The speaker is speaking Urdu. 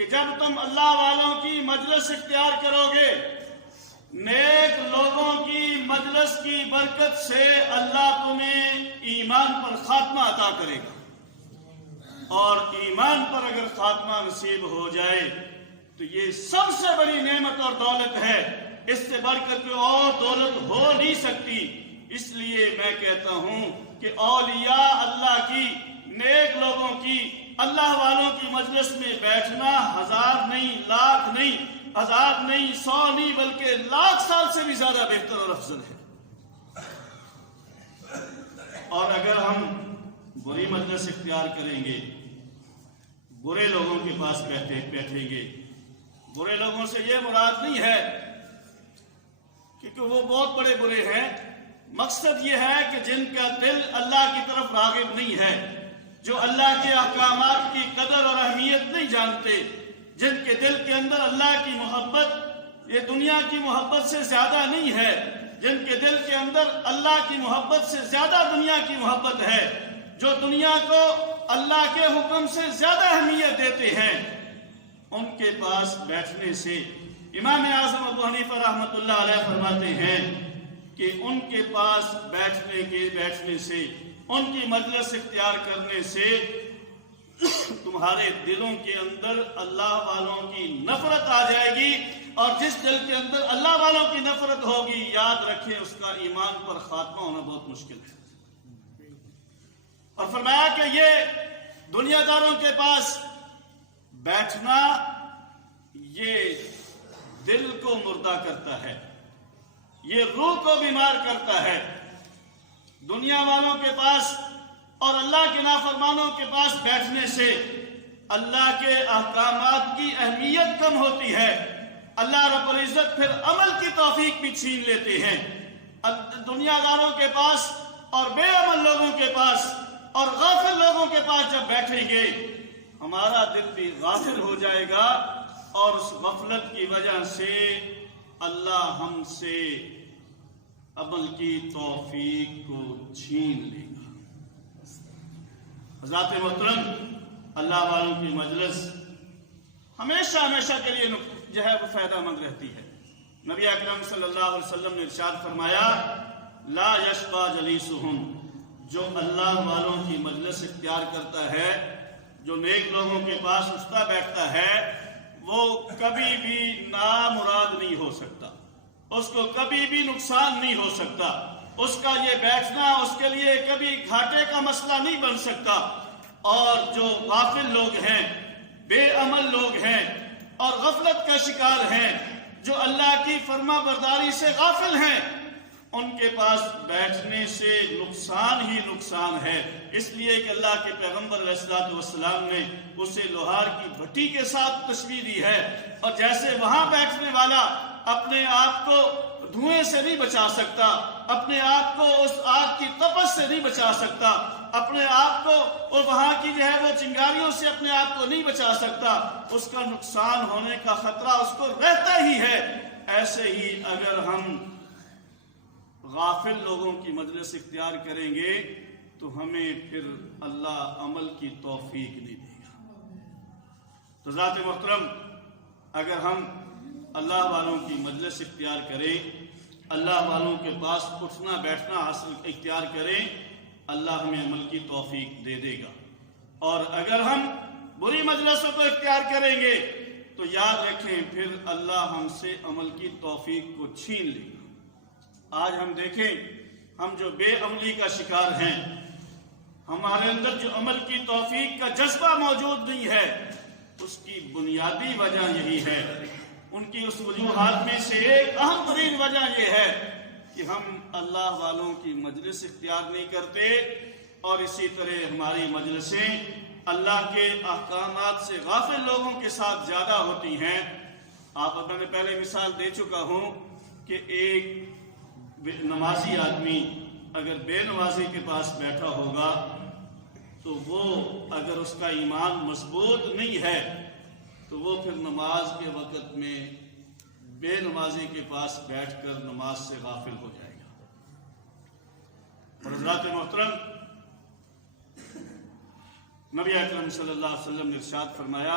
کہ جب تم اللہ والوں کی مجلس اختیار کرو گے، نیک لوگوں کی مجلس کی برکت سے اللہ تمہیں ایمان پر خاتمہ عطا کرے گا، اور ایمان پر اگر خاتمہ نصیب ہو جائے تو یہ سب سے بڑی نعمت اور دولت ہے، اس سے بڑھ کر کوئی اور دولت ہو نہیں سکتی۔ اس لیے میں کہتا ہوں کہ اولیاء اللہ کی، نیک لوگوں کی، اللہ والوں کی مجلس میں بیٹھنا 1000 نہیں، لاکھ نہیں، 1000 نہیں، 100 نہیں، بلکہ لاکھ سال سے بھی زیادہ بہتر اور افضل ہے۔ اور اگر ہم بری مجلس اختیار کریں گے، برے لوگوں کے پاس بیٹھیں گے، برے لوگوں سے یہ مراد نہیں ہے کیونکہ وہ بہت بڑے برے ہیں، مقصد یہ ہے کہ جن کا دل اللہ کی طرف راغب نہیں ہے، جو اللہ کے احکامات کی قدر اور اہمیت نہیں جانتے، جن کے دل کے اندر اللہ کی محبت یہ دنیا کی محبت سے زیادہ نہیں ہے، جن کے دل کے اندر اللہ کی محبت سے زیادہ دنیا کی محبت ہے، جو دنیا کو اللہ کے حکم سے زیادہ اہمیت دیتے ہیں، ان کے پاس بیٹھنے سے امام اعظم ابو حنیفہ رحمۃ اللہ علیہ فرماتے ہیں کہ ان کے پاس بیٹھنے سے، ان کی مجلس اختیار کرنے سے تمہارے دلوں کے اندر اللہ والوں کی نفرت آ جائے گی، اور جس دل کے اندر اللہ والوں کی نفرت ہوگی، یاد رکھیں اس کا ایمان پر خاتمہ ہونا بہت مشکل ہے۔ اور فرمایا کہ یہ دنیا داروں کے پاس بیٹھنا یہ دل کو مردہ کرتا ہے، یہ روح کو بیمار کرتا ہے۔ دنیا والوں کے پاس اور اللہ کے نافرمانوں کے پاس بیٹھنے سے اللہ کے احکامات کی اہمیت کم ہوتی ہے، اللہ رب العزت پھر عمل کی توفیق بھی چھین لیتے ہیں۔ دنیا داروں کے پاس اور بے عمل لوگوں کے پاس اور غافل لوگوں کے پاس جب بیٹھیں گے، ہمارا دل بھی غافل ہو جائے گا، اور اس غفلت کی وجہ سے اللہ ہم سے عمل کی توفیق کو چھین لے گا۔ حضرات محترم، اللہ والوں کی مجلس ہمیشہ کے لیے جو ہے وہ فائدہ مند رہتی ہے۔ نبی اکرم صلی اللہ علیہ وسلم نے ارشاد فرمایا، لا یشقی جلیسہم، جو اللہ والوں کی مجلس اختیار کرتا ہے، جو نیک لوگوں کے پاس اٹھتا بیٹھتا ہے، وہ کبھی بھی نامراد نہیں ہو سکتا، اس کو کبھی بھی نقصان نہیں ہو سکتا، اس کا یہ بیٹھنا اس کے لیے کبھی گھاٹے کا مسئلہ نہیں بن سکتا۔ اور جو غافل لوگ ہیں، بے عمل لوگ ہیں اور غفلت کا شکار ہیں، جو اللہ کی فرما برداری سے غافل ہیں، ان کے پاس بیٹھنے سے نقصان ہی نقصان ہے۔ اس لیے کہ اللہ کے پیغمبر علیہ الصلوۃ والسلام نے اسے لوہار کی بھٹی کے ساتھ تشبیہ دی ہے، اور جیسے وہاں بیٹھنے والا اپنے آپ کو دھوئیں سے نہیں بچا سکتا، اپنے آپ کو اس آگ کی تپش سے نہیں بچا سکتا، اپنے آپ کو اور وہاں کی جو ہے وہ چنگاریوں سے اپنے آپ کو نہیں بچا سکتا، اس کا نقصان ہونے کا خطرہ اس کو رہتا ہی ہے۔ ایسے ہی اگر ہم غافل لوگوں کی مجلس اختیار کریں گے تو ہمیں پھر اللہ عمل کی توفیق نہیں دے گا۔ تو ذات محترم، اگر ہم اللہ والوں کی مجلس اختیار کریں، اللہ والوں کے پاس اٹھنا بیٹھنا اختیار کریں، اللہ ہمیں عمل کی توفیق دے دے گا۔ اور اگر ہم بری مجلسوں کو اختیار کریں گے تو یاد رکھیں پھر اللہ ہم سے عمل کی توفیق کو چھین لے گا۔ آج ہم دیکھیں، ہم جو بے عملی کا شکار ہیں، ہمارے اندر جو عمل کی توفیق کا جذبہ موجود نہیں ہے، اس کی بنیادی وجہ یہی ہے۔ ان کی اس وجوہات میں سے ایک اہم ترین وجہ یہ ہے کہ ہم اللہ والوں کی مجلس اختیار نہیں کرتے، اور اسی طرح ہماری مجلسیں اللہ کے احکامات سے غافل لوگوں کے ساتھ زیادہ ہوتی ہیں۔ میں نے پہلے مثال دے چکا ہوں کہ ایک نمازی آدمی اگر بے نمازی کے پاس بیٹھا ہوگا تو وہ اگر اس کا ایمان مضبوط نہیں ہے تو وہ پھر نماز کے وقت میں بے نمازی کے پاس بیٹھ کر نماز سے غافل ہو جائے گا۔ اور حضرات محترم، نبی اکرم صلی اللہ علیہ وسلم نے ارشاد فرمایا